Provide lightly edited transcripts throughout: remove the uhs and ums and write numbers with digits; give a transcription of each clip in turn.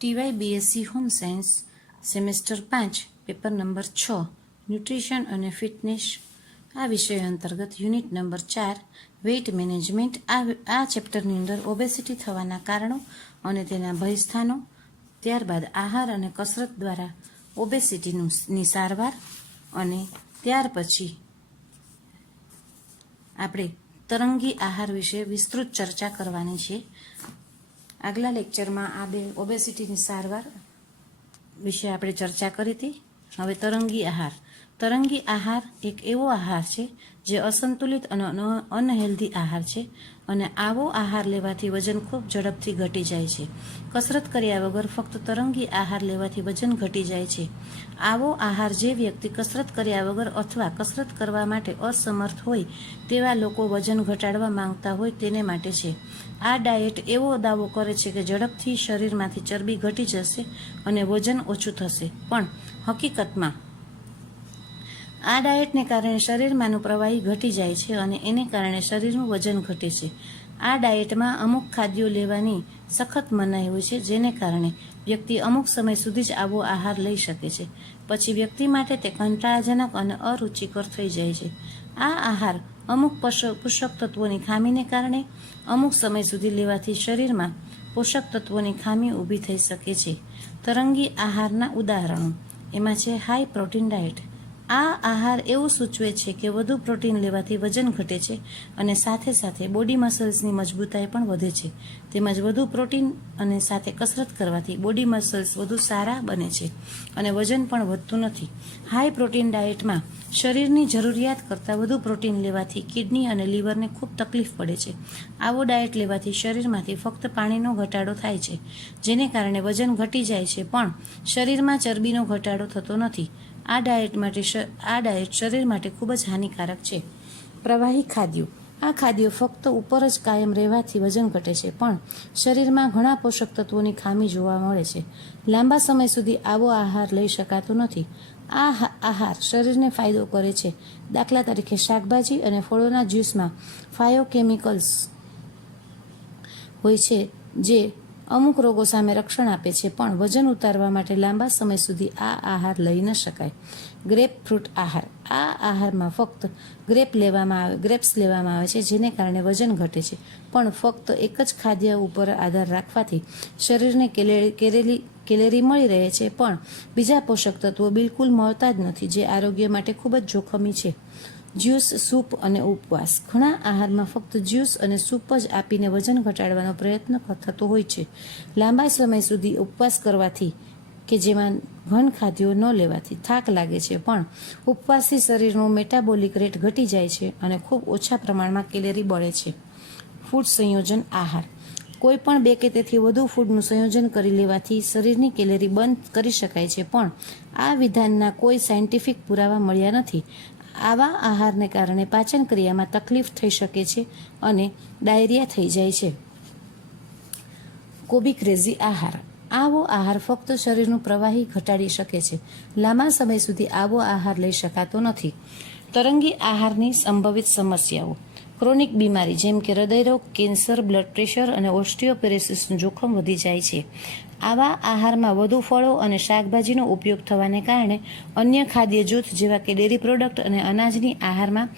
ટીવાય B.Sc home science semester 5 paper number 6 nutrition અને fitness આ વિષય અંતર્ગત યુનિટ નંબર 4 વેઇટ મેનેજમેન્ટ આ ચેપ્ટરની અંદર ઓબેસિટી થવાના કારણો અને તેના ભયસ્થાનો, ત્યારબાદ આહાર અને કસરત દ્વારા ઓબેસિટીની સારવાર અને ત્યાર પછી આપણે તરંગી આહાર વિશે વિસ્તૃત ચર્ચા કરવાની છે. આગલા લેક્ચરમાં આ બે ઓબેસિટીની સારવાર વિશે આપણે ચર્ચા કરી હતી. હવે તરંગી આહાર એક એવો આહાર છે જે અસંતુલિત અને અનહેલ્ધી આહાર છે અને આવો આહાર લેવાથી વજન ખૂબ ઝડપથી ઘટી જાય છે. કસરત કર્યા વગર ફક્ત તરંગી આહાર લેવાથી વજન ઘટી જાય છે. આવો આહાર જે વ્યક્તિ કસરત કર્યા વગર અથવા કસરત કરવા માટે અસમર્થ હોય તેવા લોકો વજન ઘટાડવા માંગતા હોય તેને માટે છે. આ ડાયેટ એવો દાવો કરે છે કે ઝડપથી શરીરમાંથી ચરબી ઘટી જશે અને વજન ઓછું થશે, પણ હકીકતમાં આ ડાયેટને કારણે શરીરમાંનું પ્રવાહી ઘટી જાય છે અને એને કારણે શરીરનું વજન ઘટે છે. આ ડાયેટમાં અમુક ખાદ્યો લેવાની સખત મનાઈ હોય છે, જેને કારણે વ્યક્તિ અમુક સમય સુધી જ આવો આહાર લઈ શકે છે. પછી વ્યક્તિ માટે તે કંટાળાજનક અને અરુચિકર થઈ જાય છે. આ આહાર અમુક પોષક તત્વોની ખામીને કારણે અમુક સમય સુધી લેવાથી શરીરમાં પોષક તત્વોની ખામી ઊભી થઈ શકે છે. તરંગી આહારના ઉદાહરણો એમાં છે હાઈ પ્રોટીન ડાયેટ. આ આહાર એવું સૂચવે છે કે વધુ પ્રોટીન લેવાથી વજન ઘટે છે અને સાથે સાથે બોડી મસલ્સની મજબૂતાઈ પણ વધે છે. તેમજ વધુ પ્રોટીન અને સાથે કસરત કરવાથી બોડી મસલ્સ વધુ સારા બને છે અને વજન પણ વધતું નથી. હાઈ પ્રોટીન ડાયેટમાં શરીરની જરૂરિયાત કરતાં વધુ પ્રોટીન લેવાથી કિડની અને લીવરને ખૂબ તકલીફ પડે છે. આવો ડાયેટ લેવાથી શરીરમાંથી ફક્ત પાણીનો ઘટાડો થાય છે, જેને કારણે વજન ઘટી જાય છે, પણ શરીરમાં ચરબીનો ઘટાડો થતો નથી. આ ડાયેટ શરીર માટે ખૂબ જ હાનિકારક છે. પ્રવાહી ખાદ્યો. આ ખાદ્યો ફક્ત ઉપર જ કાયમ રહેવાથી વજન ઘટે છે, પણ શરીરમાં ઘણા પોષક તત્વોની ખામી જોવા મળે છે. લાંબા સમય સુધી આવો આહાર લઈ શકાતો નથી. આ આહાર શરીરને ફાયદો કરે છે. દાખલા તરીકે શાકભાજી અને ફળોના જ્યુસમાં ફાયોકેમિકલ્સ હોય છે જે અમુક રોગો સામે રક્ષણ આપે છે, પણ વજન ઉતારવા માટે લાંબા સમય સુધી આ આહાર લઈ ન શકાય. ગ્રેપ ફ્રૂટ આહાર. આ આહારમાં ફક્ત ગ્રેપ્સ લેવામાં આવે છે, જેને કારણે વજન ઘટે છે, પણ ફક્ત એક જ ખાદ્ય ઉપર આધાર રાખવાથી શરીરને કેલેરી મળી રહે છે, પણ બીજા પોષક તત્વો બિલકુલ મળતા જ નથી, જે આરોગ્ય માટે ખૂબ જ જોખમી છે. જ્યુસ, સૂપ અને ઉપવાસ. ઘણા આહારમાં ફક્ત જ્યુસ અને સૂપ જ આપીને વજન ઘટાડવાનો પ્રયત્ન થતો હોય છે. લાંબા સમય સુધી ઉપવાસ કરવાથી કે જેમાં ઘન ખાદ્યો ન લેવાથી થાક લાગે છે, પણ ઉપવાસથી શરીરનું મેટાબોલિક રેટ ઘટી જાય છે અને ખૂબ ઓછા પ્રમાણમાં કેલેરી બળે છે. ફૂડ સંયોજન આહાર. કોઈ પણ 2 કે તેથી વધુ ફૂડનું સંયોજન કરી લેવાથી શરીરની કેલેરી બંધ કરી શકાય છે, પણ આ વિધાનના કોઈ સાયન્ટિફિક પુરાવા મળ્યા નથી. આવા આહારને કારણે પાચન ક્રિયામાં તકલીફ થઈ શકે છે અને ડાયરિયા થઈ જાય છે. કોબી-ક્રેઝી આહાર. આવો આહાર ફક્ત શરીરનું પ્રવાહી ઘટાડી શકે છે. લાંબા સમય સુધી આવો આહાર લઈ શકાતો નથી. તરંગી આહારની સંભવિત સમસ્યાઓ. ક્રોનિક બીમારી જેમ કે હૃદયરોગ, કેન્સર, બ્લડ પ્રેશર અને ઓસ્ટિયોપોરોસિસનું જોખમ વધી જાય છે. આવા આહારમાં વધુ ફળો અને શાકભાજીનો ઉપયોગ થવાને કારણે અન્ય ખાદ્ય જૂથ જેવા કે ડેરી પ્રોડક્ટ અને અનાજની આહારમાં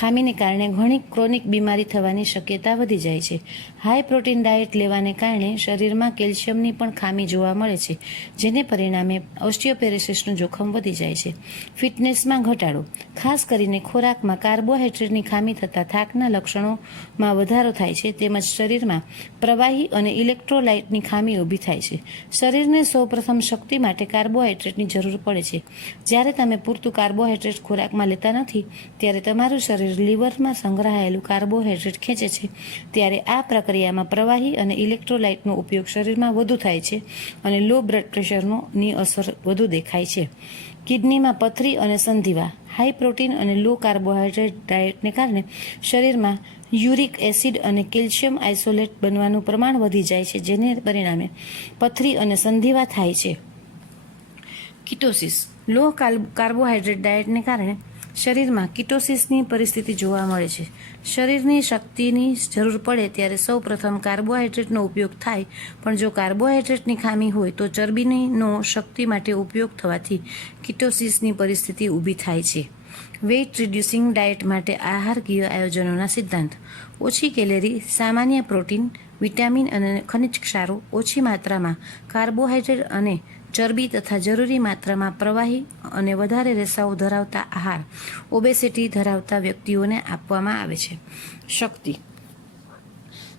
ખામીને કારણે ઘણી ક્રોનિક બીમારી થવાની શક્યતા વધી જાય છે. હાઈ પ્રોટીન ડાયેટ લેવાને કારણે શરીરમાં કેલ્શિયમની પણ ખામી જોવા મળે છે, જેને પરિણામે ઓસ્ટિયોપોરોસિસનું જોખમ વધી જાય છે. ફિટનેસમાં ઘટાડો. ખાસ કરીને ખોરાકમાં કાર્બોહાઈડ્રેટની ખામી થતાં થાકના લક્ષણોમાં વધારો થાય છે, તેમજ શરીરમાં પ્રવાહી અને ઇલેક્ટ્રોલાઇટની ખામી ઊભી થાય છે. શરીરને સૌપ્રથમ શક્તિ માટે કાર્બોહાઈડ્રેટની જરૂર પડે છે. જ્યારે તમે પૂરતું કાર્બોહાઈડ્રેટ ખોરાકમાં લેતા નથી, ત્યારે તમારું શરીર લીવરમાં સંગ્રહાયેલું કાર્બોહાઈડ્રેટ ખેંચે છે. ત્યારે આ પ્રક્રિયામાં પ્રવાહી અને ઇલેક્ટ્રોલાઇટનો ઉપયોગ શરીરમાં વધુ થાય છે અને લો બ્લડ પ્રેશરની અસર વધુ દેખાય છે. કિડનીમાં પથરી અને સંધિવા. હાઈ પ્રોટીન અને લો કાર્બોહાઈડ્રેટ ડાયેટને કારણે શરીરમાં યુરિક એસિડ અને કેલ્શિયમ આઇસોલેટ બનવાનું પ્રમાણ વધી જાય છે, જેને પરિણામે પથરી અને સંધિવા થાય છે. કીટોસિસ. લો કાર્બોહાઈડ્રેટ ડાયેટને કારણે શરીરમાં કિટોસિસની પરિસ્થિતિ જોવા મળે છે. શરીરની શક્તિની જરૂર પડે ત્યારે સૌ પ્રથમ કાર્બોહાઈડ્રેટનો ઉપયોગ થાય, પણ જો કાર્બોહાઈડ્રેટની ખામી હોય તો ચરબીનો શક્તિ માટે ઉપયોગ થવાથી કિટોસિસની પરિસ્થિતિ ઊભી થાય છે. વેઇટ રિડ્યુસિંગ ડાયટ માટે આહારકીય આયોજનોના સિદ્ધાંત: ઓછી કેલેરી, સામાન્ય પ્રોટીન, વિટામિન અને ખનિજ ક્ષારો, ઓછી માત્રામાં કાર્બોહાઈડ્રેટ અને ચરબી તથા જરૂરી માત્રામાં પ્રવાહી અને વધારે રેસાઓ ધરાવતા આહાર ઓબેસિટી ધરાવતા વ્યક્તિઓને આપવામાં આવે છે. શક્તિ: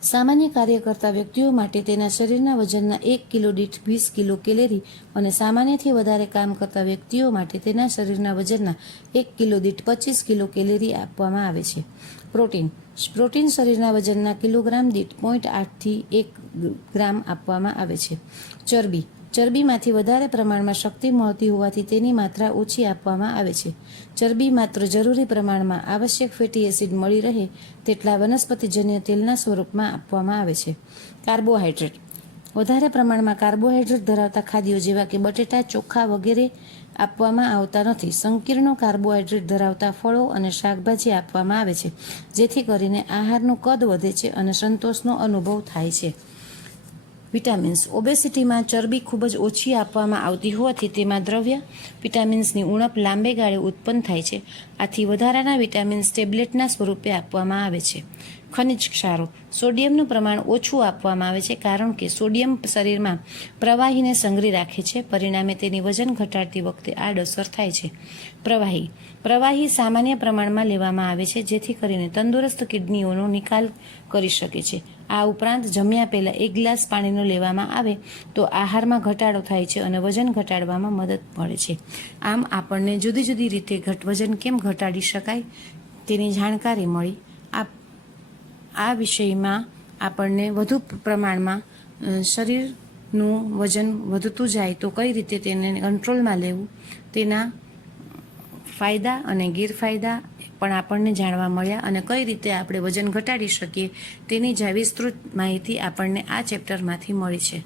સામાન્ય કાર્ય કરતા વ્યક્તિઓ માટે તેના શરીરના વજનના 1 કિલો દીઠ 20 કિલો કેલેરી અને સામાન્યથી વધારે કામ કરતા વ્યક્તિઓ માટે તેના શરીરના વજનના 1 કિલો દીઠ 25 કિલો કેલેરી આપવામાં આવે છે. પ્રોટીન શરીરના વજનના કિલોગ્રામ દીઠ 0.8 થી 1 ગ્રામ આપવામાં આવે છે. ચરબીમાંથી વધારે પ્રમાણમાં શક્તિ મળતી હોવાથી તેની માત્રા ઓછી આપવામાં આવે છે. ચરબી માત્ર જરૂરી પ્રમાણમાં આવશ્યક ફેટી એસિડ મળી રહે તેટલા વનસ્પતિજન્ય તેલના સ્વરૂપમાં આપવામાં આવે છે. કાર્બોહાઈડ્રેટ: વધારે પ્રમાણમાં કાર્બોહાઈડ્રેટ ધરાવતા ખાદ્યો જેવા કે બટેટા, ચોખા વગેરે આપવામાં આવતા નથી. સંકીર્ણ કાર્બોહાઈડ્રેટ ધરાવતા ફળો અને શાકભાજી આપવામાં આવે છે, જેથી કરીને આહારનું કદ વધે છે અને સંતોષનો અનુભવ થાય છે. વિટામિન્સ: ઓબેસિટીમાં ચરબી ખૂબ જ ઓછી આપવામાં આવતી હોવાથી તેમાં દ્રવ્ય વિટામિન્સની ઉણપ લાંબે ગાળે ઉત્પન્ન થાય છે. આથી વધારાના વિટામિન્સ ટેબ્લેટના સ્વરૂપે આપવામાં આવે છે. ખનિજ ક્ષારો: સોડિયમનું પ્રમાણ ઓછું આપવામાં આવે છે, કારણ કે સોડિયમ શરીરમાં પ્રવાહીને સંગ્રહી રાખે છે, પરિણામે તેની વજન ઘટાડતી વખતે આડઅસર થાય છે. પ્રવાહી સામાન્ય પ્રમાણમાં લેવામાં આવે છે, જેથી કરીને તંદુરસ્ત કિડનીઓનો નિકાલ કરી શકે છે. આ ઉપરાંત જમ્યા પહેલાં 1 ગ્લાસ પાણીનો લેવામાં આવે તો આહારમાં ઘટાડો થાય છે અને વજન ઘટાડવામાં મદદ મળે છે. આમ આપણને જુદી જુદી રીતે વજન કેમ ઘટાડી શકાય તેની જાણકારી મળી. આ વિષયમાં આપણને વધુ પ્રમાણમાં શરીરનું વજન વધતું જાય તો કઈ રીતે તેને કંટ્રોલમાં લેવું તેના ફાયદા અને ગેરફાયદા પણ આપણને જાણવા મળ્યા અને કઈ રીતે આપણે વજન ઘટાડી શકીએ તેની વિસ્તૃત માહિતી આપણને આ ચેપ્ટરમાંથી મળી છે.